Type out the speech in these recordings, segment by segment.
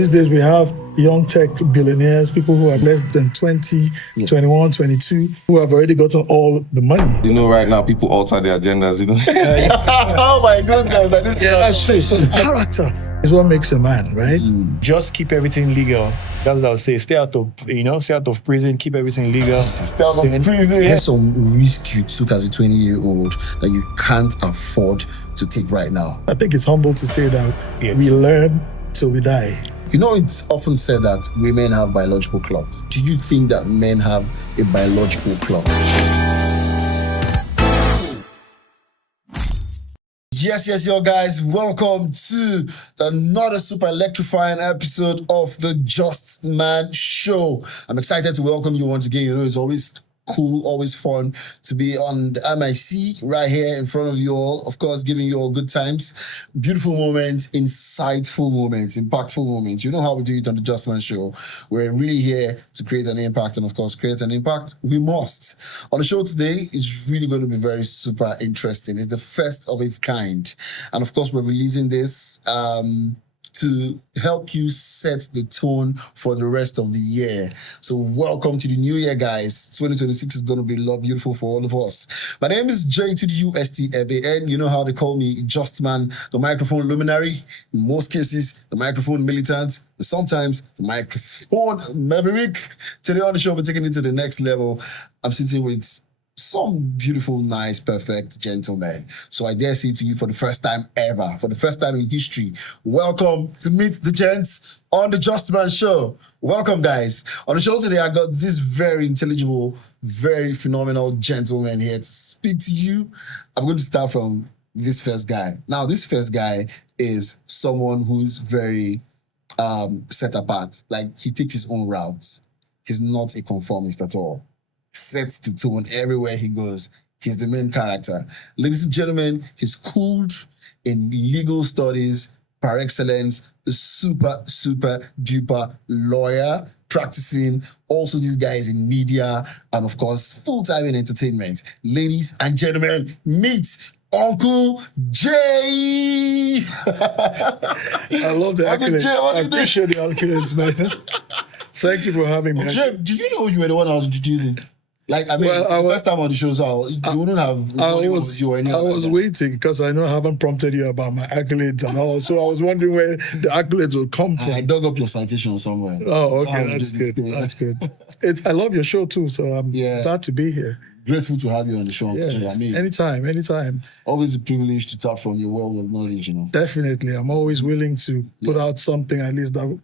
These days we have young tech billionaires, people who are less than 20, 21, 22, who have already gotten all the money. You know, right now, people alter their agendas, you know. Oh my goodness. That's true. So character is what makes a man, right? Just keep everything legal. That's what I would say. Stay out of prison, keep everything legal. Stay out of prison. Here's some risk you took as a 20-year-old that you can't afford to take right now. I think it's humble to say that we learn till we die. You know, it's often said that women have biological clocks. Do you think that men have a biological clock? Yes, yo guys, welcome to another super electrifying episode of the Justman Show. I'm excited to welcome you once again. You know, it's always cool, always fun to be on the MIC right here in front of you all, of course, giving you all good times, beautiful moments, insightful moments, impactful moments. You know how we do it on the Justman Show. We're really here to create an impact, and of course, create an impact we must. On the show today, it's really going to be very super interesting. It's the first of its kind, and of course, we're releasing this to help you set the tone for the rest of the year. So welcome to the new year, guys. 2026 is going to be a lot beautiful for all of us. My name is J to the USTMAN. You know how they call me, Justman, the microphone luminary. In most cases, the microphone militant. And sometimes the microphone maverick. Today on the show, we're taking it to the next level. I'm sitting with some beautiful, nice, perfect gentlemen. So I dare say to you, for the first time ever, for the first time in history, welcome to Meet The Gents on the Justman Show. Welcome, guys. On the show today, I got this very intelligible, very phenomenal gentleman here to speak to you. I'm going to start from this first guy. Now, this first guy is someone who's very set apart. Like, he takes his own routes. He's not a conformist at all. Sets the tone everywhere he goes. He's the main character. Ladies and gentlemen, he's schooled in legal studies par excellence, a super duper lawyer, practicing. Also, this guy is in media and, of course, full-time in entertainment. Ladies and gentlemen, meet Uncle Jay. I love the accolades. I appreciate the accolades, man. Thank you for having me. Jay, do you know you were the one I was introducing? Like, I mean, first time on the show, so you wouldn't have. I was waiting because I know I haven't prompted you about my accolades and all. So I was wondering where the accolades would come from. I dug up your citation somewhere. Oh, okay, that's good. That's good. I love your show too, so I'm glad to be here. Grateful to have you on the show. Yeah, I mean, anytime. Always a privilege to tap from your world of knowledge, you know. Definitely. I'm always willing to put out something at least that,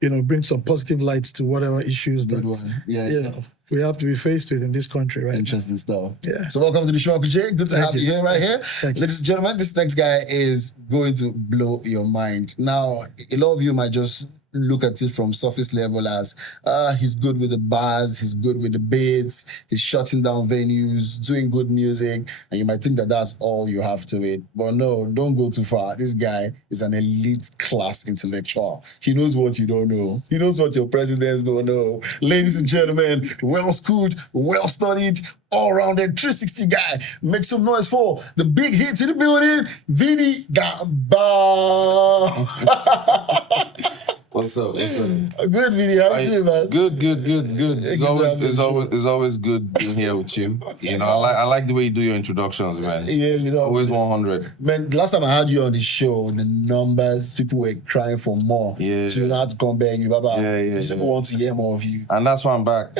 you know, bring some positive light to whatever issues that, you know, we have to be faced with in this country right Interesting stuff. Yeah. So welcome to the show, Uncle Jay. Good to have you here, right here. Ladies and gentlemen, this next guy is going to blow your mind. Now, a lot of you might just look at it from surface level as he's good with the bars, he's good with the beats, he's shutting down venues, doing good music, and you might think that that's all you have to it. But no, don't go too far. This guy is an elite class intellectual. He knows what you don't know. He knows what your presidents don't know. Ladies and gentlemen, well-schooled, well-studied, all-rounded 360 guy. Make some noise for the big hit in the building, Vinny Gamba. What's up? Good, Vinny. How you doing, man? Good. It's always good being here with you. You know, I like the way you do your introductions, man. Yeah, you know. Always 100. Man, last time I had you on the show, the numbers, people were crying for more. Yeah. So you don't have to come back. People want to hear more of you. And that's why I'm back.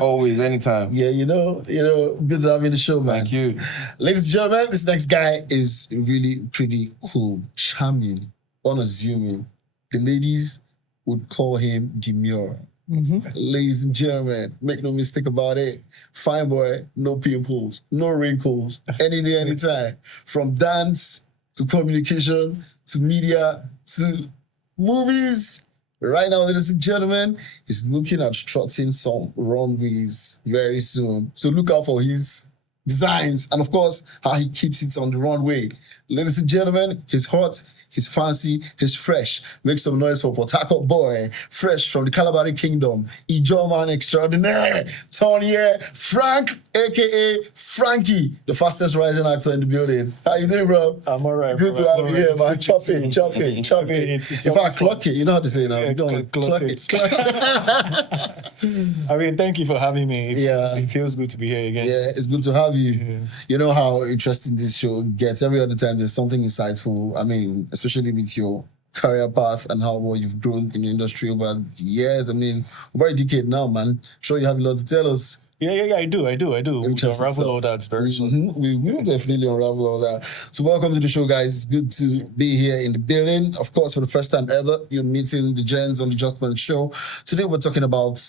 Always, anytime. Yeah, you know, good to have you in the show, man. Thank you. Ladies and gentlemen, this next guy is really pretty cool, charming, unassuming. The ladies would call him demure. Ladies and gentlemen, make no mistake about it. Fine boy, no pimples, no wrinkles, any day, anytime. From dance to communication to media to movies. Right now, ladies and gentlemen, he's looking at strutting some runways very soon. So look out for his designs and, of course, how he keeps it on the runway. Ladies and gentlemen, he's hot, he's fancy, he's fresh. Make some noise for Port Harcourt boy, fresh from the Calabari Kingdom, Ijoman extraordinaire, Tony Frank, aka Frankie, the fastest rising actor in the building. How you doing, bro? I'm all right. Good bro. to have I'm you all here, right. man. Chop it. It's In fact, always clock it. You know how to say it now. Yeah, You don't clock clock it. it. I mean, thank you for having me. Yeah. It feels good to be here again. Yeah, it's good to have you. You know how interesting this show gets. Every other time there's something insightful. I mean, especially with your career path and how well you've grown in the industry over years. I mean, over a decade now, man. I'm sure you have a lot to tell us. Yeah, I do. We Interesting unravel stuff. all that very soon. Mhm. We will definitely unravel all that. So welcome to the show, guys. It's good to be here in the building. Of course, for the first time ever, you're meeting the Gents on the Justman show. Today, we're talking about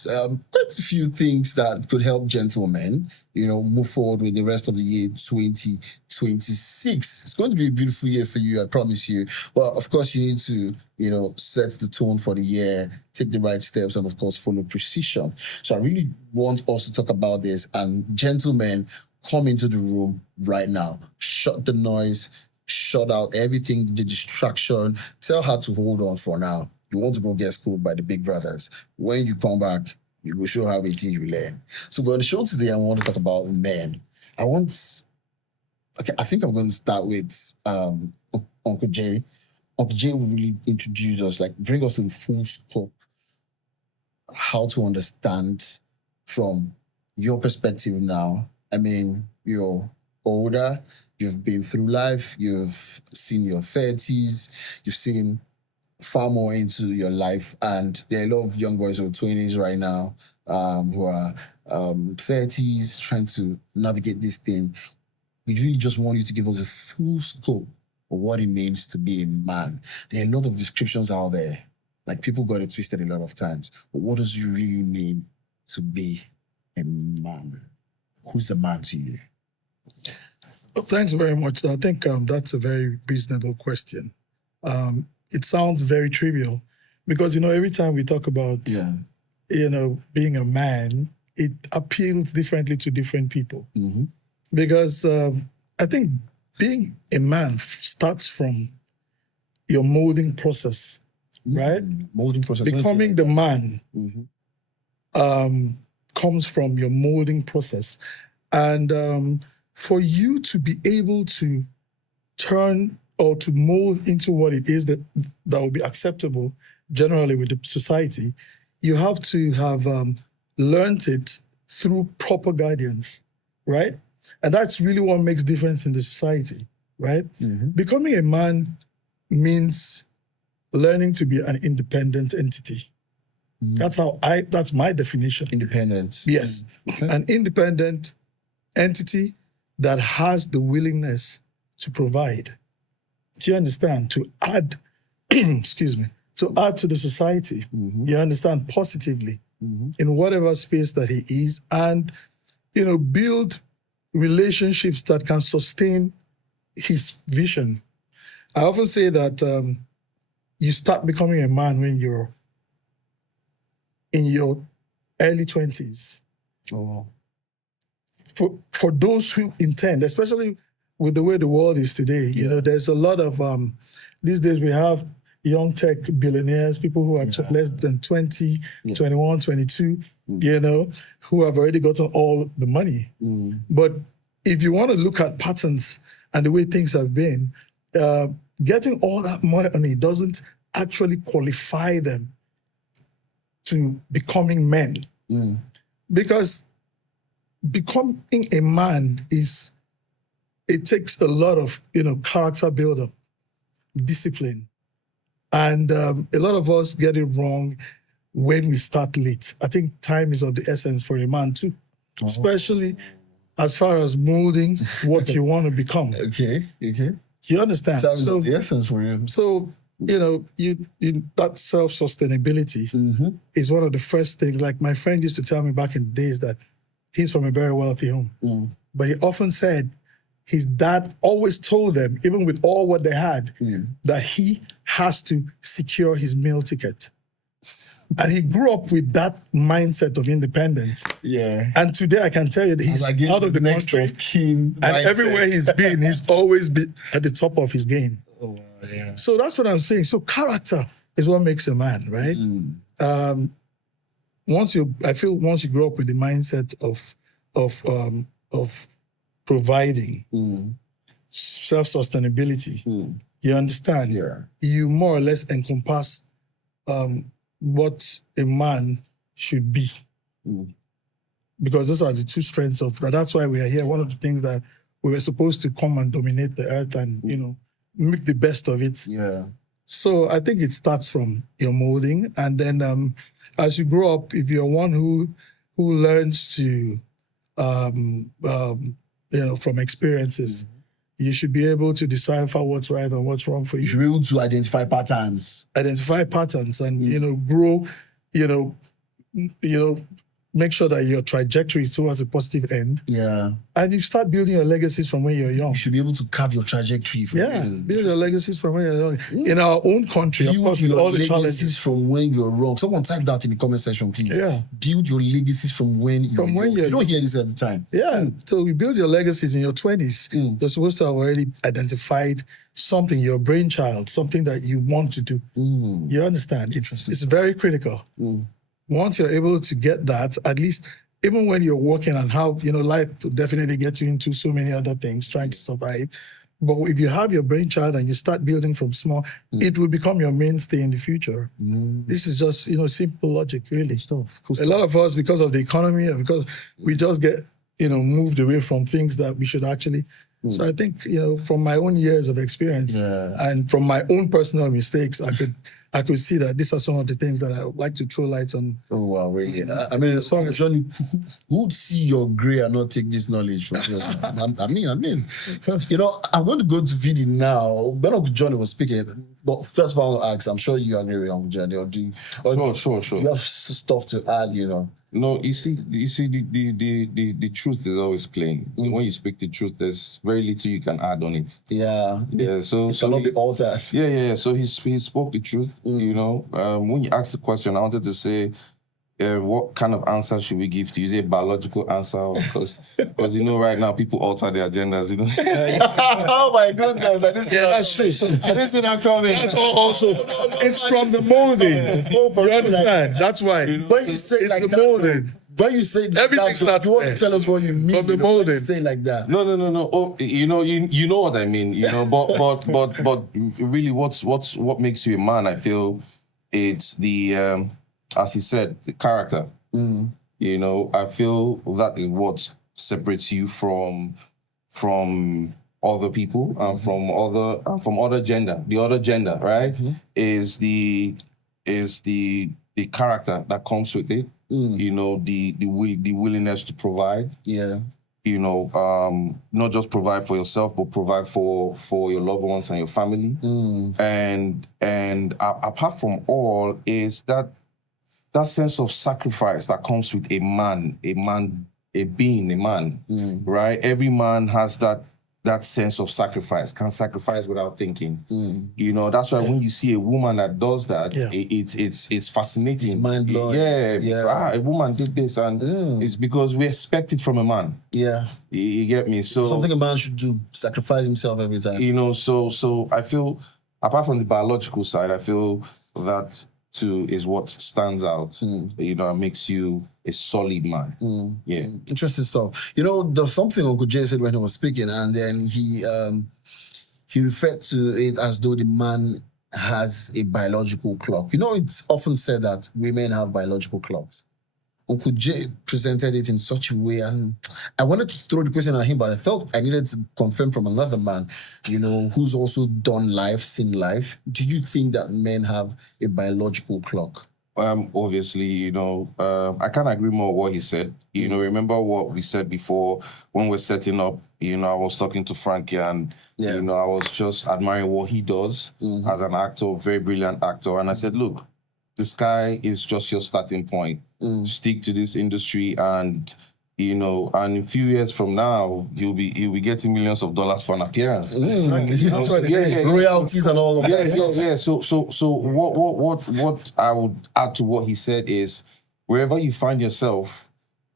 quite a few things that could help gentlemen, move forward with the rest of the year 2026. It's going to be a beautiful year for you, I promise you. But of course, you need to, set the tone for the year, take the right steps, and of course, follow precision. So I really want us to talk about this. And gentlemen, come into the room right now. Shut the noise, shut out everything, the distraction. Tell her to hold on for now. You want to go get schooled by the big brothers. When you come back, you will show how it you learn. So we're on the show today, I want to talk about men. I think I'm going to start with Uncle Jay. Uncle Jay will really introduce us, bring us to the full scope, how to understand from your perspective now. I mean, you're older, you've been through life, you've seen your 30s, you've seen far more into your life, and there are a lot of young boys who are 20s right now who are 30s trying to navigate this thing. We really just want you to give us a full scope of what it means to be a man. There are a lot of descriptions out there. People got it twisted a lot of times. But what does it really mean to be a man? Who's a man to you? Well, thanks very much. I think that's a very reasonable question. It sounds very trivial because, every time we talk about, being a man, it appeals differently to different people. Mm-hmm. Because I think being a man starts from your molding process, right? Molding process. Becoming the man Mm-hmm. comes from your molding process. And for you to be able to turn or to mold into what it is that will be acceptable generally with the society, you have to have learned it through proper guidance, right? And that's really what makes difference in the society, right? Mm-hmm. Becoming a man means learning to be an independent entity. Mm-hmm. That's my definition. Independent. Yes. Okay. An independent entity that has the willingness to provide. Do you understand? To add, to add to the society. Mm-hmm. You understand? Positively Mm-hmm. in whatever space that he is, and, build relationships that can sustain his vision. I often say that you start becoming a man when you're in your early 20s. Oh. For those who intend, especially with the way the world is today, there's a lot of, these days we have young tech billionaires, people who are less than 20, 21, 22, who have already gotten all the money. Mm. But if you want to look at patterns and the way things have been, getting all that money doesn't actually qualify them to becoming men. Mm. Because becoming a man it takes a lot of, character build-up, discipline. And a lot of us get it wrong when we start late. I think time is of the essence for a man too, especially as far as molding what you want to become. Okay. You understand? Time is of the essence for you. So, that self-sustainability is one of the first things. Like my friend used to tell me back in the days that he's from a very wealthy home. Mm. But he often said his dad always told them, even with all what they had, that he has to secure his meal ticket. And he grew up with that mindset of independence. Yeah. And today I can tell you that he's out of the next country. of kin And mindset. everywhere he's been, he's always been at the top of his game. Oh, wow. Yeah. So that's what I'm saying. So character is what makes a man, right? Once you grow up with the mindset of providing, self-sustainability, you understand? Yeah. You more or less encompass what a man should be. Because those are the two strengths of that. That's why we are here. One of the things that we were supposed to come and dominate the earth and, make the best of it. Yeah. So I think it starts from your molding. And then as you grow up, if you're one who learns to, from experiences, you should be able to decipher what's right and what's wrong for you. You should be able to identify patterns. And, grow, make sure that your trajectory is towards a positive end. Yeah. And you start building your legacies from when you're young. You should be able to carve your trajectory. Build your legacies from when you're young. In our own country, of course, with all the challenges. From when you're wrong. Someone type that in the comment section, please. Yeah. Build your legacies from when you're young. You don't hear this every time. Yeah. So we build your legacies in your 20s. You're supposed to have already identified something, your brainchild, something that you want to do. You understand? It's very critical. Once you're able to get that, at least even when you're working on how, life will definitely get you into so many other things, trying to survive. But if you have your brainchild and you start building from small, it will become your mainstay in the future. This is just, simple logic, really. Cool stuff. A lot of us, because of the economy, or because we just get, moved away from things that we should actually. So I think, from my own years of experience and from my own personal mistakes, I could see that these are some of the things that I would like to throw light on. Oh, wow, really? I mean, as far as Johnny, who would see your grey and not take this knowledge from you? I mean, I'm going to go to video now. When Uncle Johnny was speaking, but first of all, I'll ask, I'm sure you agree with Uncle Johnny, Sure. Do you have stuff to add, No, you see, the truth is always plain. When you speak the truth, there's very little you can add on it. Yeah. So it cannot be altered. Yeah. So he spoke the truth. When you asked the question, I wanted to say, what kind of answer should we give to you? Is it a biological answer? Because right now people alter their agendas. Oh my goodness! That's true. I didn't see that coming. That's also. It's from the molding. You understand? That's why. When you say it's like the that, molding. When you say everything that, starts you want there. to tell us what you mean. From the molding. Say like that. No. Oh, you know what I mean. But really, what makes you a man? I feel it's the as he said, the character. I feel that is what separates you from other people and from other gender. The other gender, right, is the character that comes with it. The willingness to provide. Yeah. Not just provide for yourself, but provide for your loved ones and your family. And apart from all is that sense of sacrifice that comes with a man, right? Every man has that sense of sacrifice, can sacrifice without thinking. That's why when you see a woman that does that, it's fascinating. It's mind-blowing. A woman did this, and it's because we expect it from a man. Yeah. You get me? So something a man should do, sacrifice himself every time. So I feel, apart from the biological side, I feel that too is what stands out, and makes you a solid man. Yeah. Interesting stuff. There's something Uncle Jay said when he was speaking, and then he referred to it as though the man has a biological clock. It's often said that women have biological clocks. Uncle Jay presented it in such a way, and I wanted to throw the question at him, but I felt I needed to confirm from another man, who's also done life, seen life. Do you think that men have a biological clock? Obviously, I can't agree more with what he said. Remember what we said before when we're setting up, I was talking to Frankie and, I was just admiring what he does as an actor, very brilliant actor. And I said, look, the sky is just your starting point. Stick to this industry and, and in a few years from now, you'll be getting millions of dollars for an appearance. That's what royalties and all of that. Yeah. So what I would add to what he said is, wherever you find yourself,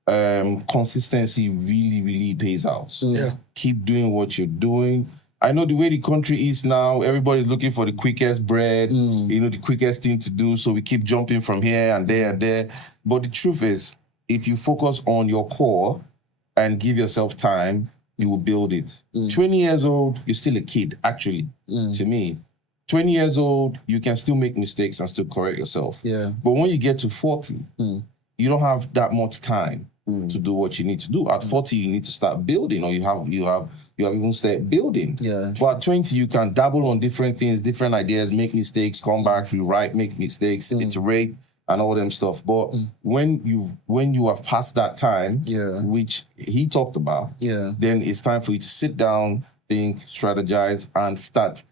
consistency really, really pays out. Yeah. Keep doing what you're doing, I know the way the country is now, everybody's looking for the quickest bread, the quickest thing to do. So we keep jumping from here and there and there. But the truth is, if you focus on your core and give yourself time, you will build it. 20 years old, you're still a kid, actually, to me. 20 years old, you can still make mistakes and still correct yourself. Yeah. But when you get to 40, you don't have that much time to do what you need to do. At 40, you need to start building, or you have even started building. Yeah. But at 20, you can dabble on different things, different ideas, make mistakes, come back, rewrite, make mistakes, iterate, and all them stuff. But when you have passed that time, which he talked about, then it's time for you to sit down, think, strategize, and start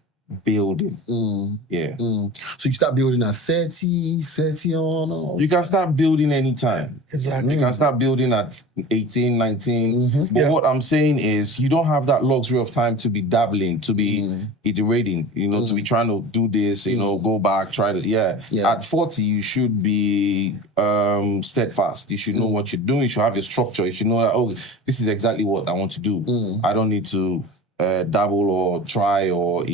building. So you start building at 30 on? Or? You can start building anytime. Exactly. You can start building at 18, 19. But what I'm saying is you don't have that luxury of time to be dabbling, to be iterating, to be trying to do this, go back, try to, At 40, you should be steadfast. You should know what you're doing. You should have your structure. You should know that, this is exactly what I want to do. I don't need to dabble or try or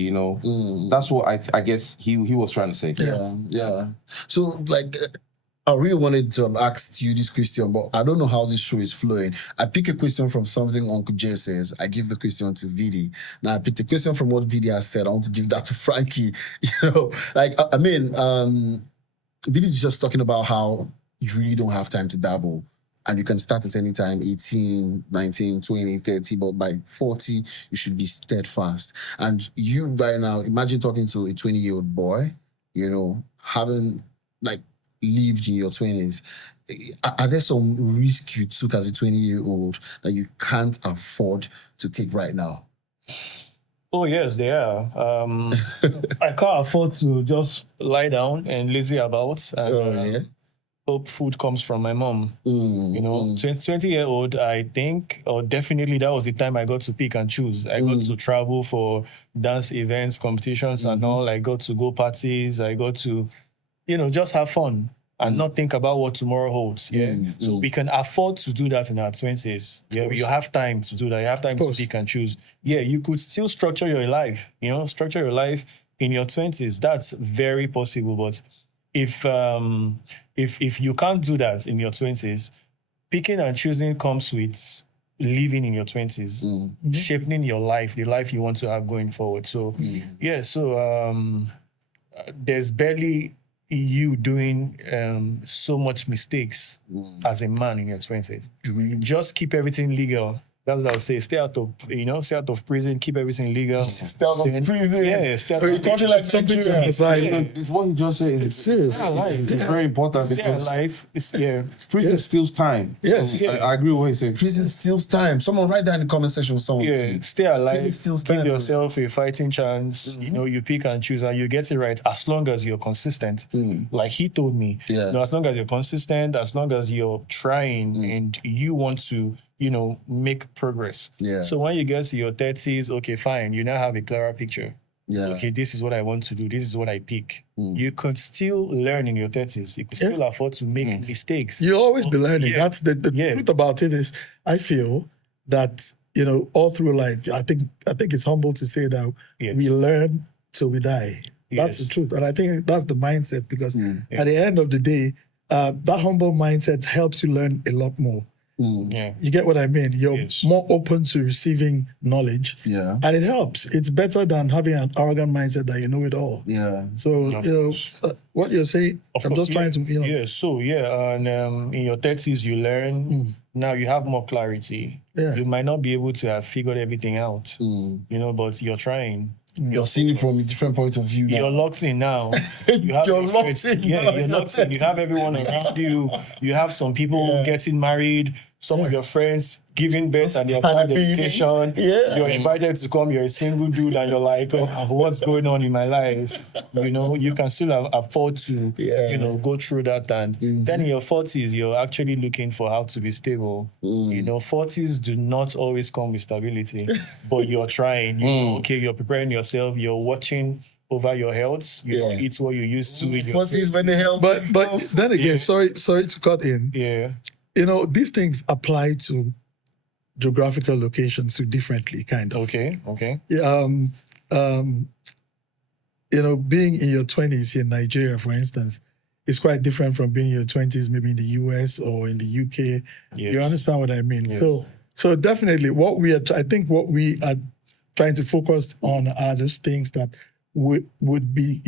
that's what I guess he was trying to say. Yeah. So like I really wanted to have asked you this question, but I don't know how this show is flowing. I pick a question from something Uncle Jay says. I give the question to Vidi. Now I picked a question from what Vidi has said. I want to give that to Frankie. Vidi is just talking about how you really don't have time to dabble. And you can start at any time, 18, 19, 20, 30, but by 40, you should be steadfast. And you right now, imagine talking to a 20-year-old boy, having lived in your 20s. Are there some risks you took as a 20-year-old that you can't afford to take right now? Oh, yes, they are. I can't afford to just lie down and lazy about. And, hope food comes from my mom. 20-year-old, I think, or definitely that was the time I got to pick and choose. I got to travel for dance events, competitions and all. I got to go parties. I got to, just have fun and not think about what tomorrow holds. So we can afford to do that in our 20s. You have time to do that. You have time to pick and choose. You could still structure your life, structure your life in your 20s. That's very possible, but if you can't do that in your 20s, picking and choosing comes with living in your 20s, shaping your life, the life you want to have going forward. So, there's barely you doing so much mistakes as a man in your 20s. Just keep everything legal. That's what I would say. Stay out of prison, keep everything legal. Stay out of prison. Yeah, stay out of a country like something to Nigeria. emphasize. What he just said is serious. It's very important Stay because alive. prison steals time. Yes. So I agree with what he said. Prison steals time. Someone write that in the comment section. Someone. Stay alive. Prison steals Give time. yourself a fighting chance. You pick and choose and you get it right as long as you're consistent. Like he told me. As long as you're consistent, as long as you're trying and you want to make progress. So when you get to your 30s, okay, fine, you now have a clearer picture. Okay, this is what I want to do. This is what I pick. You could still learn in your 30s. You could still afford to make mistakes. You'll always be learning. That's the truth about it is, I feel that, all through life, I think it's humble to say that we learn till we die. That's the truth. And I think that's the mindset because at the end of the day, that humble mindset helps you learn a lot more. You get what I mean? You're more open to receiving knowledge. And it helps. It's better than having an arrogant mindset that you know it all. So, what you're saying, I'm just trying to, and in your 30s, you learn. Now you have more clarity. You might not be able to have figured everything out, but you're trying. You're seeing it from a different point of view now. You're locked in now. You're locked in. You're locked in. You have everyone around you. You have some people getting married. Some of your friends giving birth and your child education. You're invited to come. You're a single dude and you're like, what's going on in my life? You can still afford to, go through that. And then in your 40s, you're actually looking for how to be stable. 40s do not always come with stability, but you're trying. You're preparing yourself. You're watching over your health. You don't eat what you used to. What is when the health? But then again, sorry to cut in. These things apply to geographical locations to differently, kind of. Okay. Being in your 20s in Nigeria, for instance, is quite different from being in your 20s maybe in the US or in the UK. Yes. You understand what I mean? Yeah. So definitely what we are trying to focus on are those things that would be,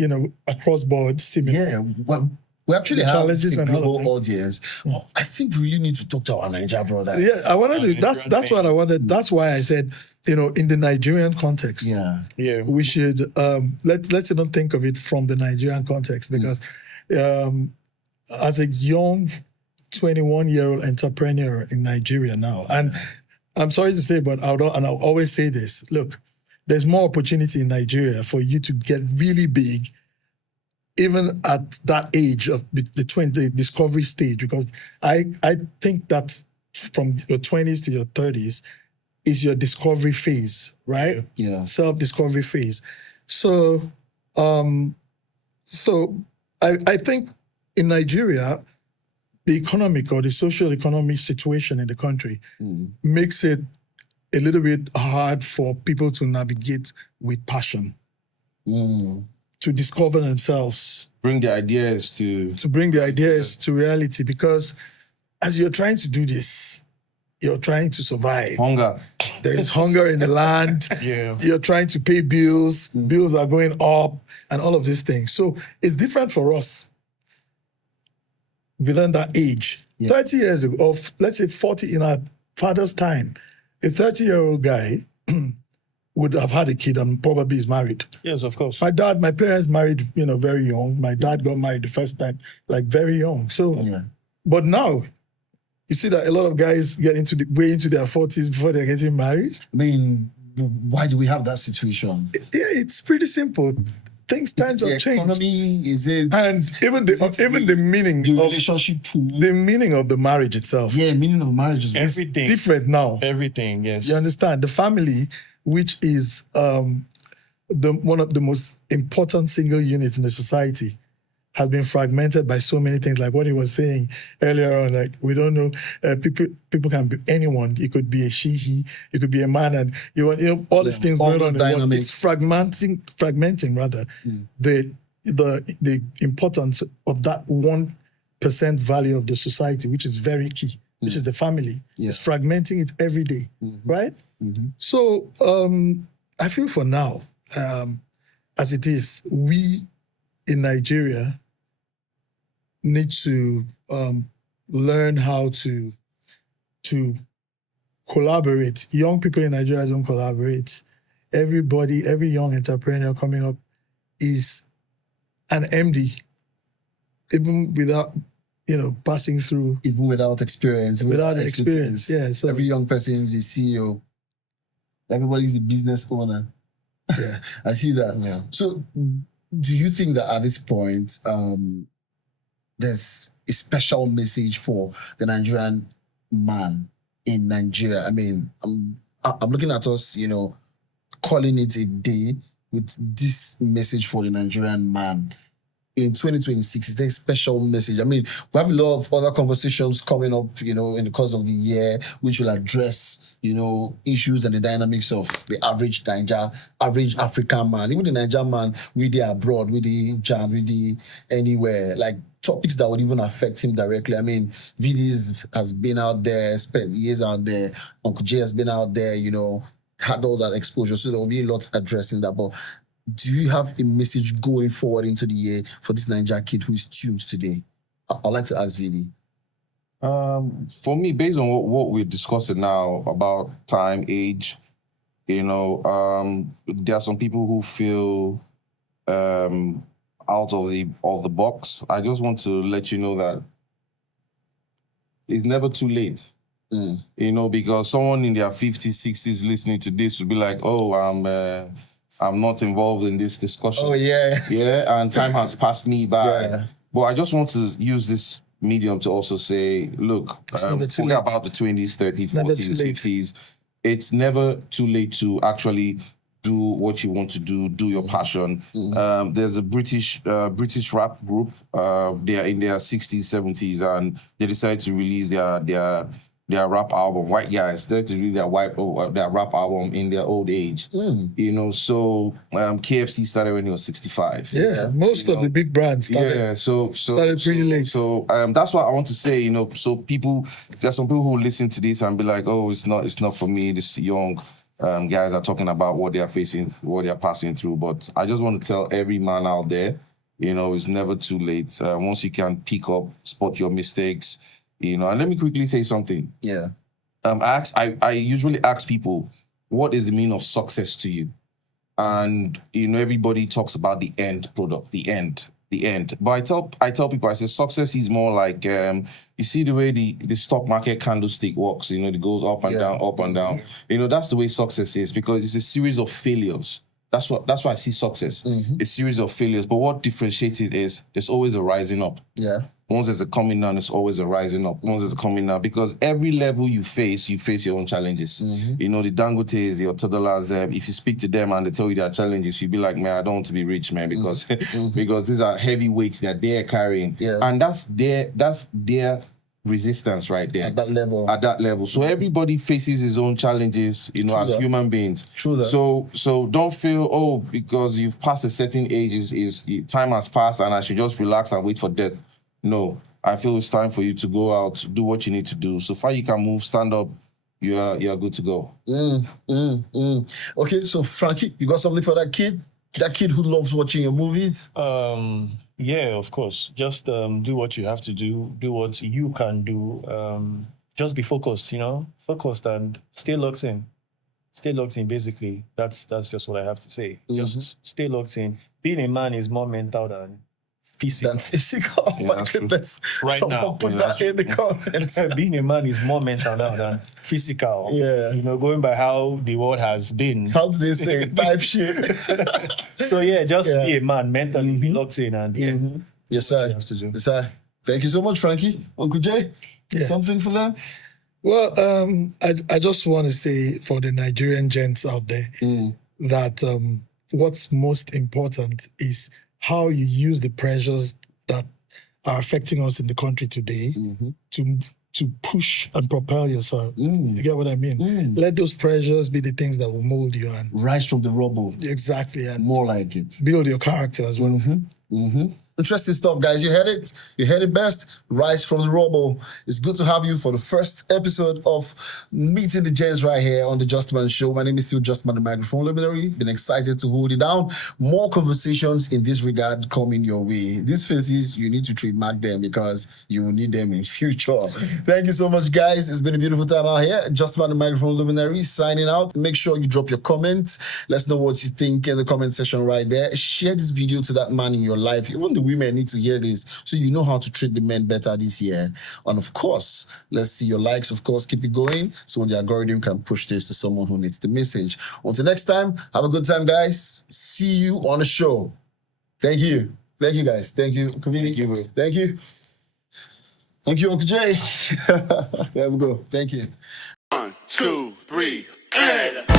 across board similar. Yeah, well, we actually have challenges a and all of global them. audience. Oh, I think we really need to talk to our Nigeria brothers. Yeah, I wanted to. That's what I wanted. That's why I said, in the Nigerian context, Yeah. we should let's even think of it from the Nigerian context, because as a young 21-year-old entrepreneur in Nigeria now, and I'm sorry to say, but I'll always say this: look, there's more opportunity in Nigeria for you to get really big, even at that age of the discovery stage, because I think that from your 20s to your 30s is your discovery phase, right? Yeah. Self-discovery phase. So I think in Nigeria, the economic or the social economic situation in the country makes it a little bit hard for people to navigate with passion, to discover themselves, Bring the ideas to bring the ideas to reality. Because as you're trying to do this, you're trying to survive. hunger. There is hunger in the land. Yeah. You're trying to pay bills. Bills are going up and all of these things. So it's different for us within that age. 30 years ago, of let's say 40 in our father's time, a 30-year-old guy would have had a kid and probably is married. Yes, of course. My parents married, very young. My dad got married the first time, like very young. So, but now, you see that a lot of guys get way into their 40s before they're getting married. I mean, why do we have that situation? Yeah, it's pretty simple. Times The have changed. economy, is it? And even the meaning The of relationship pool. the meaning of the marriage itself Yeah, meaning of marriage is Everything. different now. Everything, yes. You understand? The family, which is one of the most important single units in the society, has been fragmented by so many things. Like what he was saying earlier on, like we don't know, people can be anyone. It could be a she, he, it could be a man, and all these things all going on. those In the world. dynamics. It's fragmenting rather the importance of that 1% value of the society, which is very key, which is the family. It's fragmenting it every day, right? So I feel for now, as it is, we in Nigeria need to learn how to collaborate. Young people in Nigeria don't collaborate. Every young entrepreneur coming up is an MD, even without passing through. even without experience. Without experience, yeah. So every young person is a CEO. Everybody's a business owner. yeah. I see that. Yeah. So, do you think that at this point, there's a special message for the Nigerian man in Nigeria? I mean, I'm looking at us, calling it a day with this message for the Nigerian man. In 2026, is there a special message? I mean, we have a lot of other conversations coming up, in the course of the year, which will address, issues and the dynamics of the average African man, even the Nigerian man, with the abroad, with the Jan, with the anywhere, like topics that would even affect him directly. I mean, VDs has been out there, spent years out there. Uncle J has been out there, had all that exposure. So there will be a lot addressing that. But do you have a message going forward into the year for this Niger kid who is tuned today? I'd like to ask VD. For me, based on what we're discussing now about time, age, there are some people who feel out of the box. I just want to let you know that it's never too late. Because someone in their 50s, 60s listening to this would be like, oh, I'm not involved in this discussion. Oh, yeah. Yeah, and time has passed me by. Yeah. But I just want to use this medium to also say, look, never too forget late. about the 20s, 30s, never 40s, too late. 50s. It's never too late to actually do what you want to do your passion. There's a British rap group. They are in their 60s, 70s, and they decided to release their their rap album. White guys started to do their rap album in their old age. You know, so KFC started when he was 65. Yeah, most of the big brands started. Started pretty late. So that's what I want to say. You know, so there's some people who listen to this and be like, oh, it's not for me. This young guys are talking about what they are facing, what they are passing through. But I just want to tell every man out there, you know, it's never too late. Once you can pick up, spot your mistakes. You know, and let me quickly say something. Yeah. I usually ask people, what is the meaning of success to you? And you know, everybody talks about the end product, the end. But I tell people, I say success is more like you see the way the stock market candlestick works. You know, it goes up and down, up and down. You know, that's the way success is, because it's a series of failures. That's why I see success. A series of failures. But what differentiates it is there's always a rising up. Yeah. Once there's a coming down, there's always a rising up. Once there's a coming down, because every level you face your own challenges. You know, the Dangotes, your toddlers, if you speak to them and they tell you their challenges, you'll be like, man, I don't want to be rich, man, because because these are heavy weights that they're carrying. Yeah. And that's their resistance right there. At that level. So everybody faces his own challenges, you know, as human beings. True that. So don't feel, because you've passed a certain age, is time has passed and I should just relax and wait for death. No, I feel it's time for you to go out, do what you need to do. So far you can move, stand up, you are good to go. Okay, so Frankie, you got something for that kid? That kid who loves watching your movies? Yeah, of course. Just do what you have to do what you can do. Just be focused, you know, focused and stay locked in. Stay locked in, basically. That's just what I have to say. Just stay locked in. Being a man is more mental than physical. Oh my goodness. Right Someone now. put that in the comments. Being a man is more mental now than physical. Yeah. You know, going by how the world has been. How do they say it? Type shit. So yeah, just be a man, mentally be locked in and Yes, sir. you have to do. Yes, sir. Thank you so much, Frankie. Uncle Jay, something for them? Well, I just want to say for the Nigerian gents out there that what's most important is how you use the pressures that are affecting us in the country today to push and propel yourself. You get what I mean? Let those pressures be the things that will mold you and Rise from the rubble. exactly and More like it. build your character as well. Interesting stuff, guys. You heard it. You heard it best. Rise from the rubble. It's good to have you for the first episode of Meeting the Gents right here on the Justman Show. My name is still Justman, the microphone luminary. Been excited to hold it down. More conversations in this regard coming your way. These faces, you need to trademark them because you will need them in future. Thank you so much, guys. It's been a beautiful time out here. Justman, the microphone luminary, signing out. Make sure you drop your comments. Let's know what you think in the comment section right there. Share this video to that man in your life. Even the women need to hear this so you know how to treat the men better this year. And of course, let's see your likes. Of course, keep it going so the algorithm can push this to someone who needs the message. Until next time, have a good time, guys. See you on the show. Thank you. Thank you, guys. Thank you, Kavini. Thank you, bro. Thank you. Thank you, Uncle Jay. There we go. Thank you. 1, 2, 3, and